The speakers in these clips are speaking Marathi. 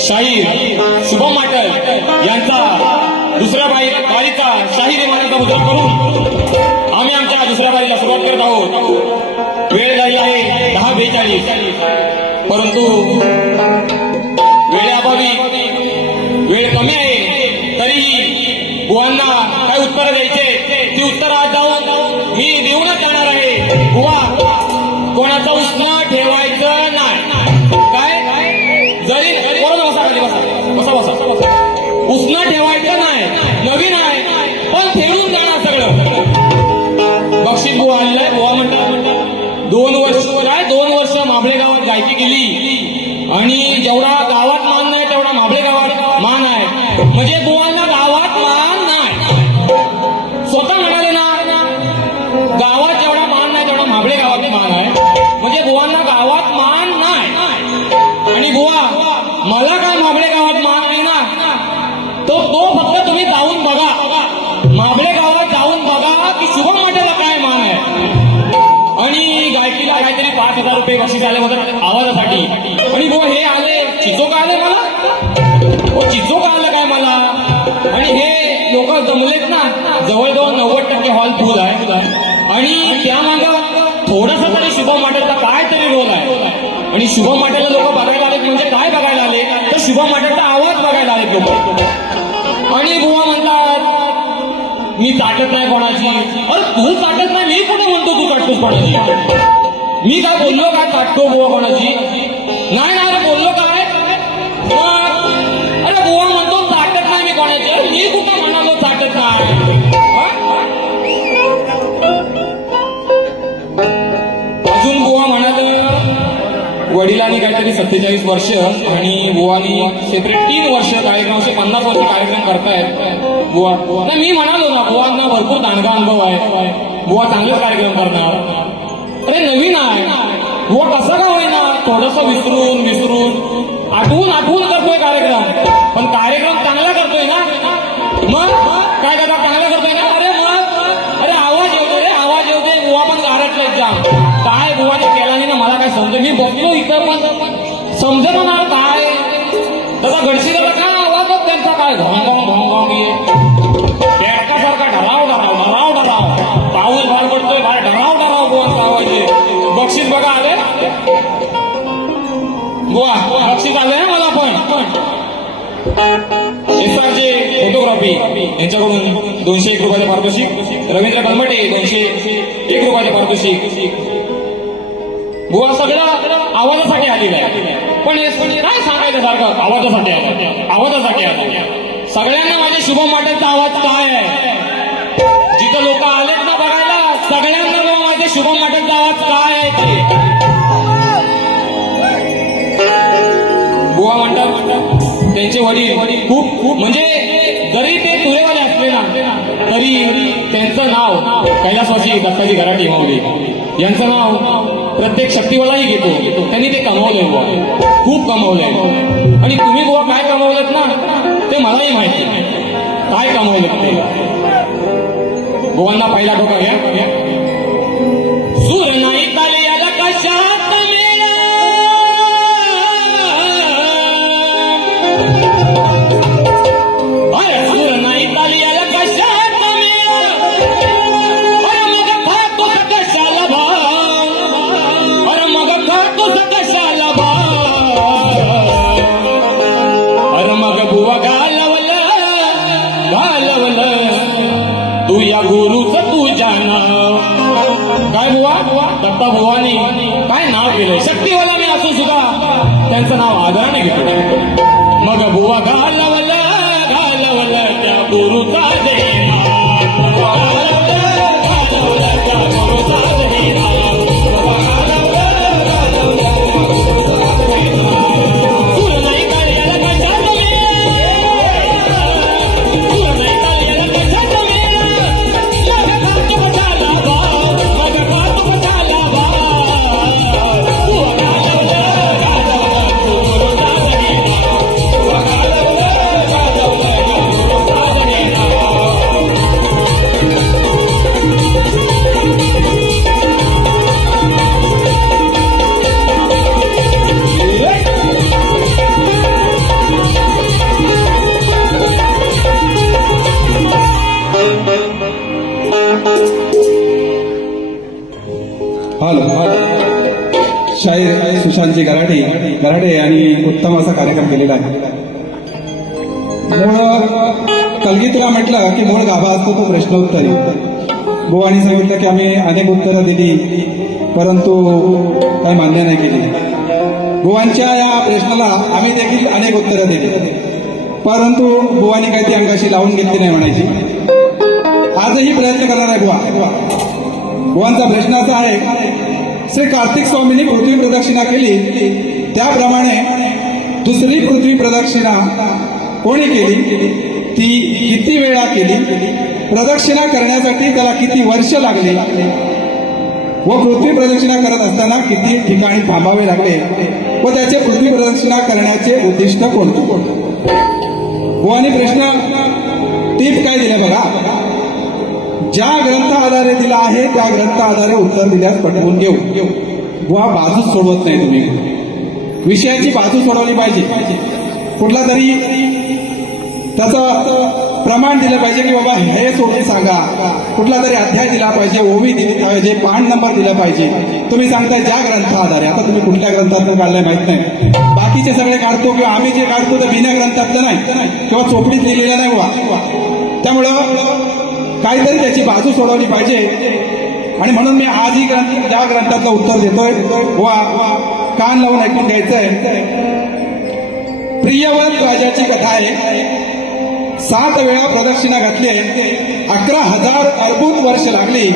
शाहीर शुभम माटल यांचा दुसऱ्या बारीचा शाहीर मानाचा मुद्रा करून आम्ही आमच्या दुसऱ्या बारीला सुरुवात करत आहोत. वेळ झाली आहे 10:42, परंतु वेळेअभावी वेळ कमी आहे तरीही बुवांना काय उत्तर द्यायचे ती उत्तर आज जाऊन मी देऊनच जाणार आहे. बुवा कोणाचं उसणं ठेवायचं नाही. काय जरी बसा उसणं ठेवायचं नाही. नवीन आहे पण फेडून जाणार सगळं. बक्षीस बुवा आणलंय. बुवा म्हणतात 2 वर्ष माबळे गावात गायकी केली आणि जेवढा गावात मान नाही तेवढा माबळे गावात मान आहे. म्हणजे बुवांना गावात मान नाही. स्वतः म्हणाले ना गावात जेवढा मान नाही तेवढा माबळे गावात मान आहे. म्हणजे बुवांना गावात मान नाही. आणि बुवा मला काय माबळे गावात मान आहे ना तो फक्त तुम्ही जाऊन बघा. माबळे गावात जाऊन बघा की शुभम माटेला काय मान आहे. आणि गायकीला काहीतरी 5,000 रुपये बक्षीस आले होते आवाजासाठी. आणि बुवा हे आले चिचोक आले मला. चिचोक आलं काय मला. आणि हे लोक जमलेत ना जवळजवळ 90% हॉल फुल आहे. आणि त्यामागं थोडासा तरी शुभम माटेचा काय तरी रोल आहे. आणि शुभम माटेला लोक बघायला आलेत म्हणजे काय बघायला आले तर शुभम माटेचा आवाज बघायला आलेत लोक. आणि बुवा म्हणतात मी चाटत नाही कोणाची. अरे तू चाटत नाही मी कुठे म्हणतो तू चाटतोस कोणाची. मी काय बोललो काय चाटतो बुवा कोणाची. नाही ना अरे बोललो काय. अरे बुवा म्हणतो चाटत नाही मी कोणाची. अरे मी कुठं म्हणालो चाटत नाही. अजून बुवा म्हणाल वडिलांनी काहीतरी 47 वर्ष आणि बुवानी सेपरेट 3 वर्ष कार्यक्रम असे 50 वर्ष कार्यक्रम करतायत बुवा. नाही मी म्हणालो ना बुवांना भरपूर दांडगा अनुभव आहे. बुवा चांगलेच कार्यक्रम करणार. अरे नवीन आहे बुवा कसं का होईना थोडंसं विसरून आठवून करतोय कार्यक्रम. पण कार्यक्रम चांगला करतोय ना. मग काय दादा चांगला करतोय ना. अरे मग अरे आवाज येऊ दे बुवा पण गारटलाय जाम. काय बुवाने केला नाही ना मला काय समज. मी बसलो इथं पण समजत ना काय दादा घडशी दादा काय आवाज त्यांचा काय भोंगोंग पेटकासारखा ढराव पाऊस भार पडतोय बाहेर ढराव बुवांचा आवाज आहे. बक्षीस बघा आले बुवा बक्षीस आले ना मला पण. एसआरजे फोटोग्राफी यांच्याकडून 201 रुपयाचे पारितोषिक. रवींद्र कलमटे 201 रुपयाचे पारितोषिक. बुवा सगळं आवाजासाठी आलेलं आहे. पण काय सांगायचं सारखं आवाजासाठी आलं. सगळ्यांना माझ्या शुभम माटेचा आवाज काय आहे. जिथं लोक आलेत ना बघायला सगळ्यांना माझ्या शुभम माटेचा आवाज काय आहे ते. बुवा म्हणतात त्यांचे वडील खूप म्हणजे जरी ते तुरेवाले असले ना तरी त्यांचं नाव कैलासवासी दत्ताजी घराटे माऊली यांचं नाव प्रत्येक शक्तीवालाही घेतो. त्यांनी ते कमावलंय बुवा. खूप कमावलंय. आणि तुम्ही बुवा काय कमावलं ना ते मलाही माहिती काय कमावलं ते. बुवांना पहिला ठोका घ्या. सूर नाही काले याला कशात अरे तू या गुरुच तुझ्या नाव. काय बुवा दत्ता बुवानी काय नाव केलंय. शक्तीवाला मी असून सुद्धा त्यांचं नाव आदराने घेतो. मग बुवा घालवलं त्या गुरुचा देवा. शाहीर सुशांतजी गराडे यांनी उत्तम असा कार्यक्रम केलेला आहे. मूळ कलगीतला म्हटलं की मूळ गाभा असतो तो प्रश्नोत्तरी. बुवांनी सांगितलं की आम्ही अनेक उत्तरं दिली परंतु काही मान्य नाही केली. बुवांच्या या प्रश्नाला आम्ही देखील अनेक उत्तरं दिली परंतु बुवांनी काही ती अंगाशी लावून घेतली नाही म्हणायची. आजही प्रयत्न करणार आहे बुवांचा प्रश्न असा आहे, श्री कार्तिक स्वामींनी पृथ्वी प्रदक्षिणा केली त्याप्रमाणे दुसरी पृथ्वी प्रदक्षिणा कोणी केली, ती किती वेळा केली, प्रदक्षिणा करण्यासाठी त्याला किती वर्ष लागली व पृथ्वी प्रदक्षिणा करत असताना किती ठिकाणी थांबावे लागले व त्याचे पृथ्वी प्रदक्षिणा करण्याचे उद्दिष्ट कोणते. बुवांनी प्रश्न टीप काय दिले बघा. ज्या ग्रंथ आधारे दिला आहे त्या ग्रंथ आधारे उत्तर दिल्यास पटवून घेऊ. बुवा बाजूच सोडवत नाही तुम्ही. विषयाची बाजू सोडवली पाहिजे. कुठला तरी त्याचं प्रमाण दिलं पाहिजे की बाबा हे सोडून सांगा. कुठला तरी अध्याय दिला पाहिजे, ओवी दिली पाहिजे, पान नंबर दिला पाहिजे. तुम्ही सांगताय ज्या ग्रंथ आधारे. आता तुम्ही कुठल्या ग्रंथातून काढलंय माहित नाही. बाकीचे सगळे काढतो किंवा आम्ही जे काढतो तर बिना ग्रंथातलं नाही किंवा चोपडीत लिहिलेलं नाही बुवा. त्यामुळं काहीतरी त्याची बाजू सोडवली पाहिजे आणि म्हणून मी आजही ज्या ग्रंथातलं उत्तर देतोय वा कान लावून ऐकून घ्यायचंय. प्रियवत राजाची कथा आहे. 7 वेळा प्रदक्षिणा घातली आहे. 11,000 अर्बुद वर्ष लागली.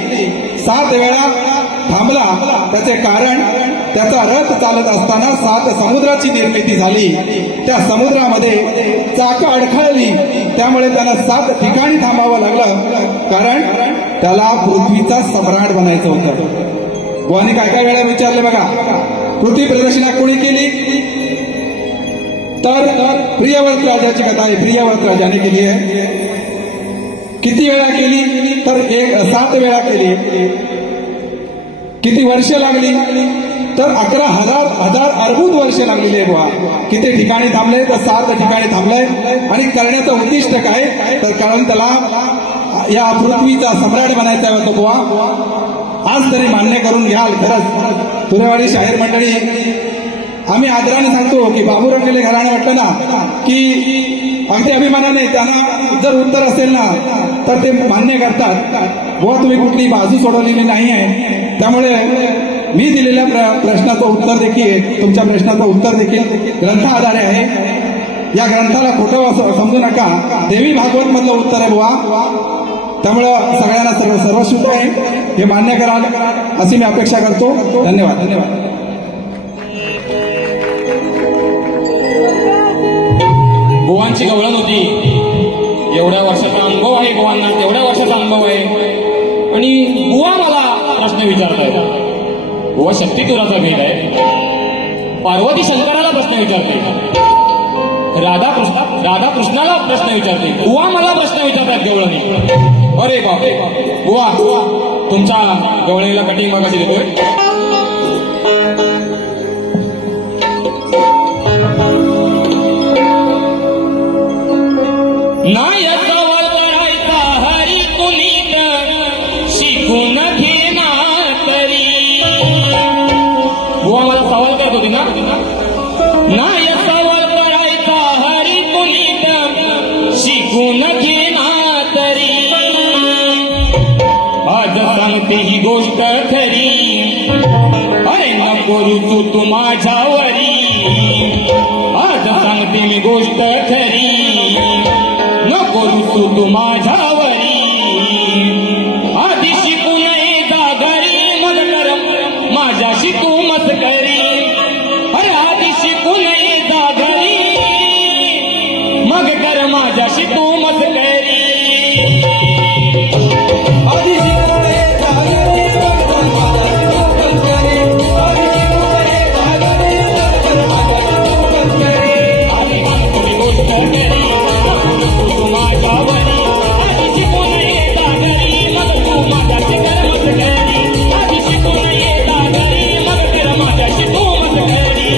7 वेळा थांबला. त्याचे कारण त्याचा रथ चालत असताना 7 समुद्राची निर्मिती झाली. त्या समुद्रामध्ये चाकं अडखळली त्यामुळे त्याला 7 ठिकाणी थांबावं लागलं कारण त्याला पृथ्वीचा सम्राट बनायचं होतं. बुवांनी काय वेळा विचारले बघा. पृथ्वी प्रदक्षिणा कोणी केली तर प्रियव्रत राजाची कथा आहे. प्रियव्रत राजाने केली आहे. किती वेळा केली तर 7 वेळा केली. किती वर्ष लागली तर 11,000 अर्बुद वर्ष लागलेली आहे बुवा. किती ठिकाणी थांबले तर 7 ठिकाणी थांबले. आणि करण्याचं उद्दिष्ट काय तर कारण त्याला या पृथ्वीचा सम्राट बनायचा होता बुवा. आज तरी मान्य करून घ्याल. खरंच तुरेवाडी शाहीर मंडळी आम्ही आदराने सांगतो की बाबूरंगले घराणे वाटलं ना की अगदी अभिमानाने त्यांना जर उत्तर असेल ना तर ते मान्य करतात. बुवा तुम्ही कुठली बाजू सोडवलेली नाही आहे. त्यामुळे मी दिलेल्या प्रश्नाचं उत्तर देखील तुमच्या प्रश्नाचं उत्तर देखील ग्रंथ आधारे आहे. या ग्रंथाला खोटं समजू नका. देवी भागवत मधलं उत्तर आहे बुवा. त्यामुळं सगळ्यांना सर्वश्रुत आहे हे मान्य कराल अशी मी अपेक्षा करतो. धन्यवाद. बुवांची गवळण होती. एवढ्या वर्षाचा अनुभव आहे बुवांना. तेवढ्या वर्षाचा अनुभव आहे आणि बुवा मला प्रश्न विचारतायत. बुवा शक्तितुराचा भेद आहे. पार्वती शंकराला प्रश्न विचारते. राधा कृष्णाला प्रश्न विचारते. बुवा मला प्रश्न विचारतात गवळणी. अरे बापरे. बुवा तुमचा गवळणीला कटिंग बघायची देतोय. नाही सवाल करायचा हरी कुणीत शिकून घेना तरी. बुवा मला सवाल करत होती ना. नाही सवाल करायचा हरी कुणीत शिकून घेना तरी. रुसू तू माझ्यावरी आज सांगते मी गोष्ट खरी नको रुसू तू माझ्यावरी आधी शिकू नये घरी मग कर माझ्याशी तू मस्करी अरे आधी शिकू नये घरी मग कर माझ्याशी तू मस्करी आधी शिकू नये घरी, मग कर माझ्याशी तू मस्करी. आधी शिकू नये घरी, मग कर माझ्याशी तू मस्करी. आधी सांगतो गोष्ट खरी तू माझ्यावरी आधी शिकू नये घरी मग तू माझ्याशी कर मस्करी आधी शिकू नये घरी मग कर माझ्याशी तू मस्करी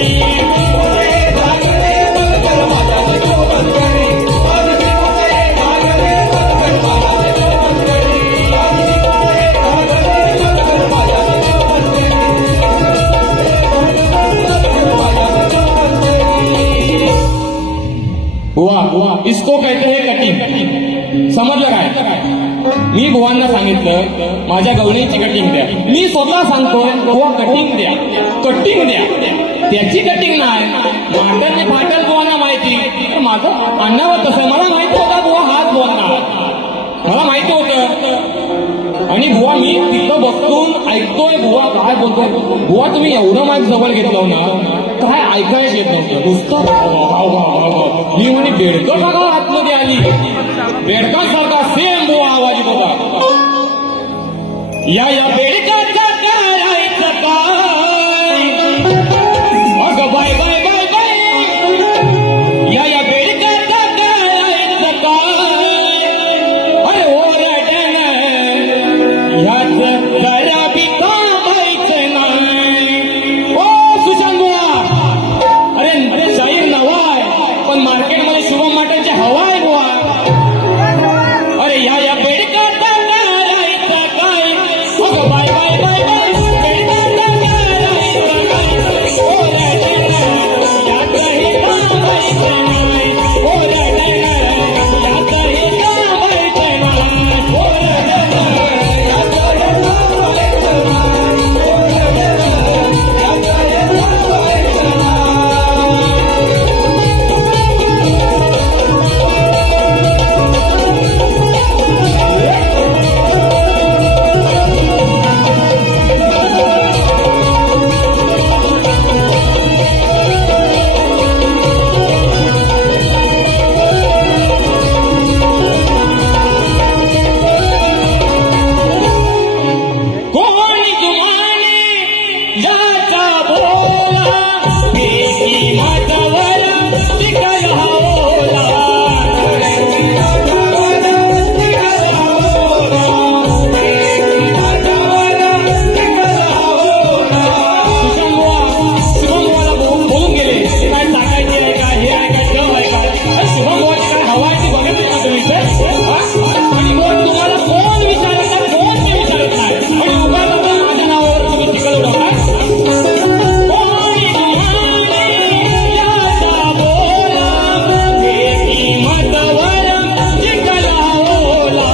वाह इसको कहते हैं कटिंग समजलं काय मी बुवांना सांगितलं माझ्या गवळीची कटिंग द्या मी स्वतः सांगतोय बुवा कटिंग द्या कटिंग द्या त्याची कटिंग नाही मांडरने फाटल बुवांना माहिती तर माझं अन्नावर तसं मला माहिती होता बुवा हाच बुवांना मला माहिती होतं आणि बुवा मी तिथं बसून ऐकतोय बुवा काय बोलतोय बुवा तुम्ही एवढं माईक जवळ घेतलं ना काय ऐकायच येत नव्हतं नुसतं मी म्हणे बेडकं बघा आतमध्ये आली बेडकासारखा सेम बुवा आवाज येत होता या बेडकाचा करायचं काय अगं बाय बाय बाय बाय या बेडकाचा करायचं काय अरे ओरडण ह्याच जरा बी थांबायचं नाही ओ सुशांत बुवा अरे ते शाहीर नवा आहे पण मार्केटमध्ये शुभम माटेची हवा आहे बुवा अरे या बेडकाचा करायचं काय अगं बाय बाय बाय बाय बेडकाचा करायचं काय ओरडण ह्याच हे थांबायचं नाही ओरडण ह्याच हे थांबायचं नाही कोणी जुमाने याचा बोला एकी माझ्यावर टिकल होला शुभमवाला बोलून गेले ते काय टाकायचे आहे का हे आहे का जम आहे का शुभमवाची काय हवा आहे ती बघितली का तुम्ही आणि मग तुम्हाला कोण विचारत नाही कोण ते विचारत नाही आणि उगाच आपण माझ्या नावावर तुम्ही टिकल उडवताय कोणी जुमाने याचा बोला एकी माझ्यावर टिकल होला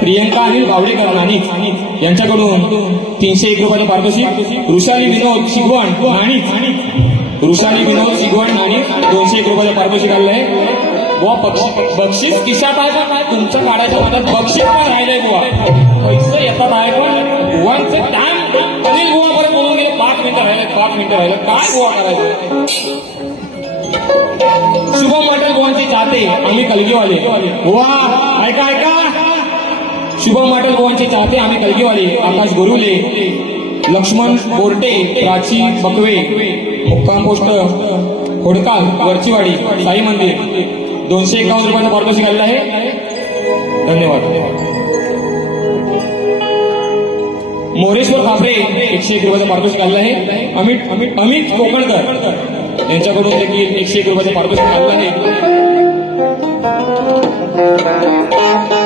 प्रियंका अनिल बावडेकर नाणिक यांच्याकडून 301 रुपयाचं पारितोषिक वृषाली विनोद शिगवण नाणिक वृषाली विनोद शिगवण नाणिक 201 रुपयाचं पारितोषिक आलंय बुवा बक्षीस खिशात आहे का काय तुमचं काढायच्या मदत बक्षीस पण राहिलंय बुवा पैसे येतात आहे पण बुवांचे टाइम अनिल बुवा बरं बोलून गेले 5 मिनिटं राहिले काय बुवा करायचं शुभम वाटेल बुवांची चाहते आम्ही कलगीवाले बुवा ऐका शुभम माटल गोवांचे चाहते आम्ही कलगीवाले आकाश गोरुले, लक्ष्मण बोरटे, प्राची बकवे, मुक्काम पोस्ट होडका वरचीवाडी, साई मंदिर 251 रुपयाचा पारितोषिक आलेला आहे. धन्यवाद. मोरेश्वर खापरे 101 रुपयाचा पारितोषिक आलेला आहे. अमित कोकणकर यांच्याकडून देखील 101 रुपयाचा पारितोषिक आलेला आहे.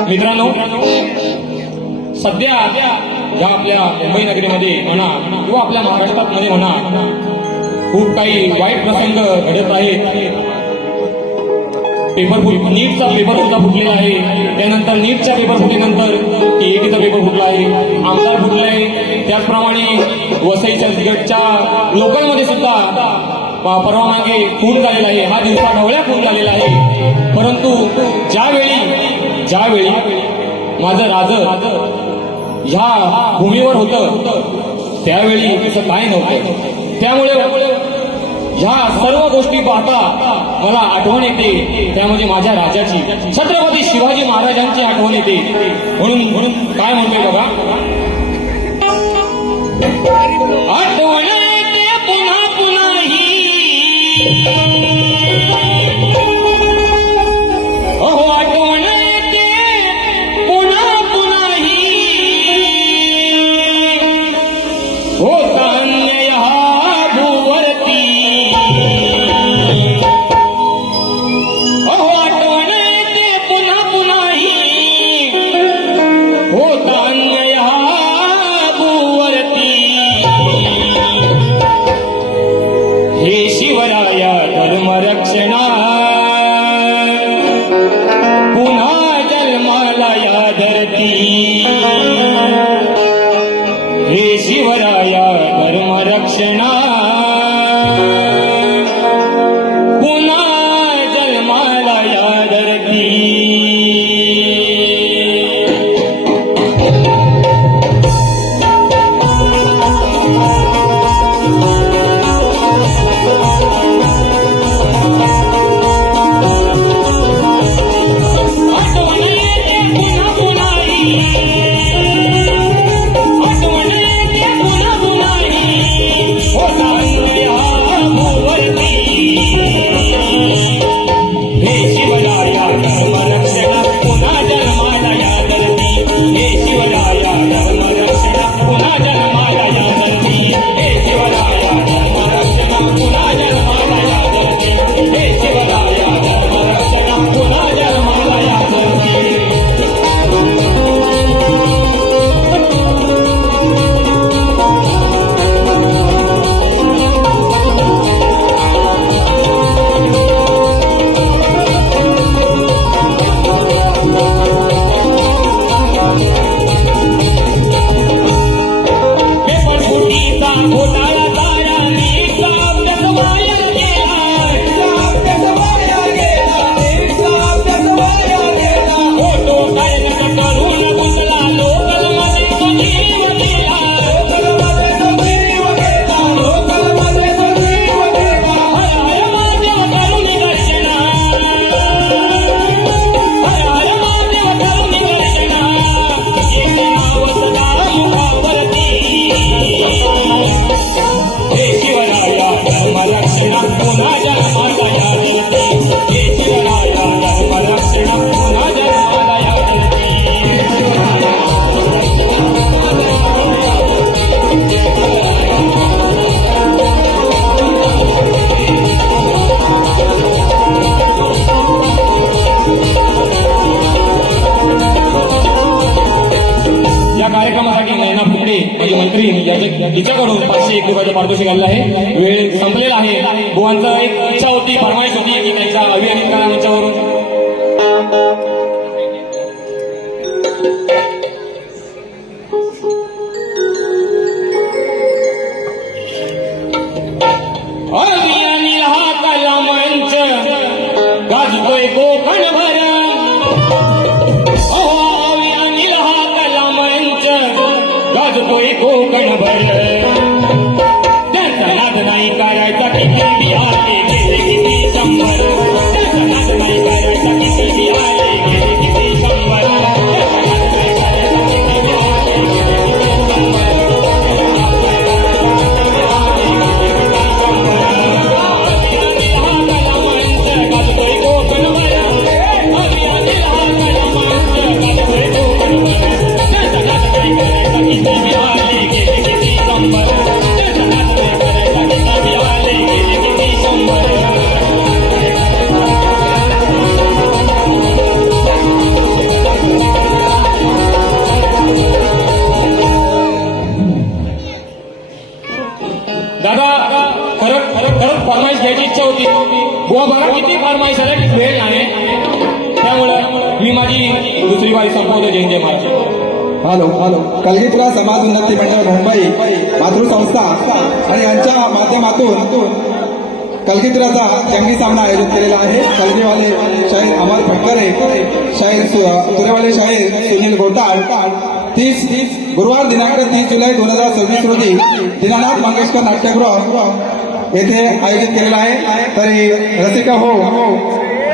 मित्रांनो, सध्या या आपल्या मुंबई नगरीमध्ये म्हणा किंवा आपल्या महाराष्ट्रात मध्ये म्हणा खूप काही वाईट प्रसंग घडत आहेत. नीटचा पेपर सुद्धा फुटलेला आहे. त्यानंतर नीटच्या पेपर फुटल्यानंतर टीएटीचा पेपर फुटला आहे, आमदार फुटला आहे. त्याचप्रमाणे वसईच्या गटच्या लोकलमध्ये सुद्धा परवा मागे खून झालेला आहे. हा दिवसा ढवळ्या खून झालेला आहे. परंतु ज्यावेळी माझं राज ह्या भूमीवर होतं त्यावेळी तसं काय नव्हतं. त्यामुळे ह्या सर्व गोष्टी पाहता मला आठवण येते, त्यामध्ये माझ्या राजाची छत्रपती शिवाजी महाराजांची आठवण येते. म्हणून काय म्हणतोय बघा, आठवण येते पुन्हा पुन्हाही, अहो आठवण येते पुन्हा पुन्हाही, होता अन्याय हा भूवरती, अहो आठवण येते पुन्हा पुन्हाही, होता अन्याय हा भूवरती, हे शिवराया धर्मरक्षणा पुन्हा जन्माला या धरती, हे शिवराया धर्मरक्षणा पुन्हा जन्माला या धरती. आठवण येते पुन्हा पुन्हाही, आठवण येते पुन्हा पुन्हाही, होता अन्याय हा भूवरती, हे शिवराया धर्मरक्षणा पुन्हा जन्माला या धरती, हे शिवराया धर्मरक्षणा पुन्हा जन्माला या धरती, हे शिवराया धर्मरक्षणा पुन्हा जन्माला या धरती, हे शिवराया धर्मरक्षणा पुन्हा जन्माला या धरती. पेपर फुटीचा घोटाळा झाला, नीटचा अभ्यास वाया गेला, फोटो काढण्याचा करून गुंतला, लोकलमध्ये तो जीव दिला, हर हर महादेव करुणी गर्जना, हर हर महादेव करुणी गर्जना, येते नाव सदा मुखावरती, हे शिवराया धर्मरक्षणा पुन्हा जन्माला या धरती, हे शिवराया धर्मरक्षणा पुन्हा जन्माला या धरती. या कार्यक्रमासाठी नैना फुकडे म्हणजे मंत्री हिच्याकडून 501 रुपयाचं पारितोषिक आलेलं आहे. वेळ संपलेला आहे. बुवांचं एक इच्छा होती, फरमाईश होती की त्यांच्या अभियानित करा यांच्यावरून. अभियानी हा कला मंच गाजतोय कोकणभर, अभियानी हा कला मंच गाजतोय कोकणभर, त्यांचा नाद नाही करायचा किती आले गेले किती 100, त्यांचा नाद नाही करायचा किती आले गेले किती 100, त्यांचा नाद नाही करायचा खरंच फरमाईश घ्यायची इच्छा होती. बुवा बघा किती फरमाईश आल्या, वेळ नाही. त्यामुळं मी माझी दुसरी वारी संपवतो. जय जय महाराज. हॅलो कलगीतुरा समाज उन्नती मंडळ मुंबई मातृसंस्था आणि यांच्या माध्यमातून कलगीतुराचा जंगी सामना आयोजित केलेला आहे. कलगीवाले शाहीर अमर फटकरे, तुरेवाले शाहीर सुनील गोटाळ 30 गुरुवार दिनांक 30 जुलै 2026 रोजी दीनानाथ मंगेशकर नाट्यगृह येथे आयोजित केलेला आहे. तरी रसिका हो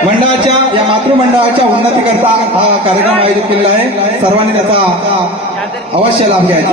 मंडळाच्या या मातृमंडळाच्या उन्नतीकरता हा कार्यक्रम आयोजित केलेला आहे. सर्वांनी त्याचा अवश्य लाभ घ्यायचा.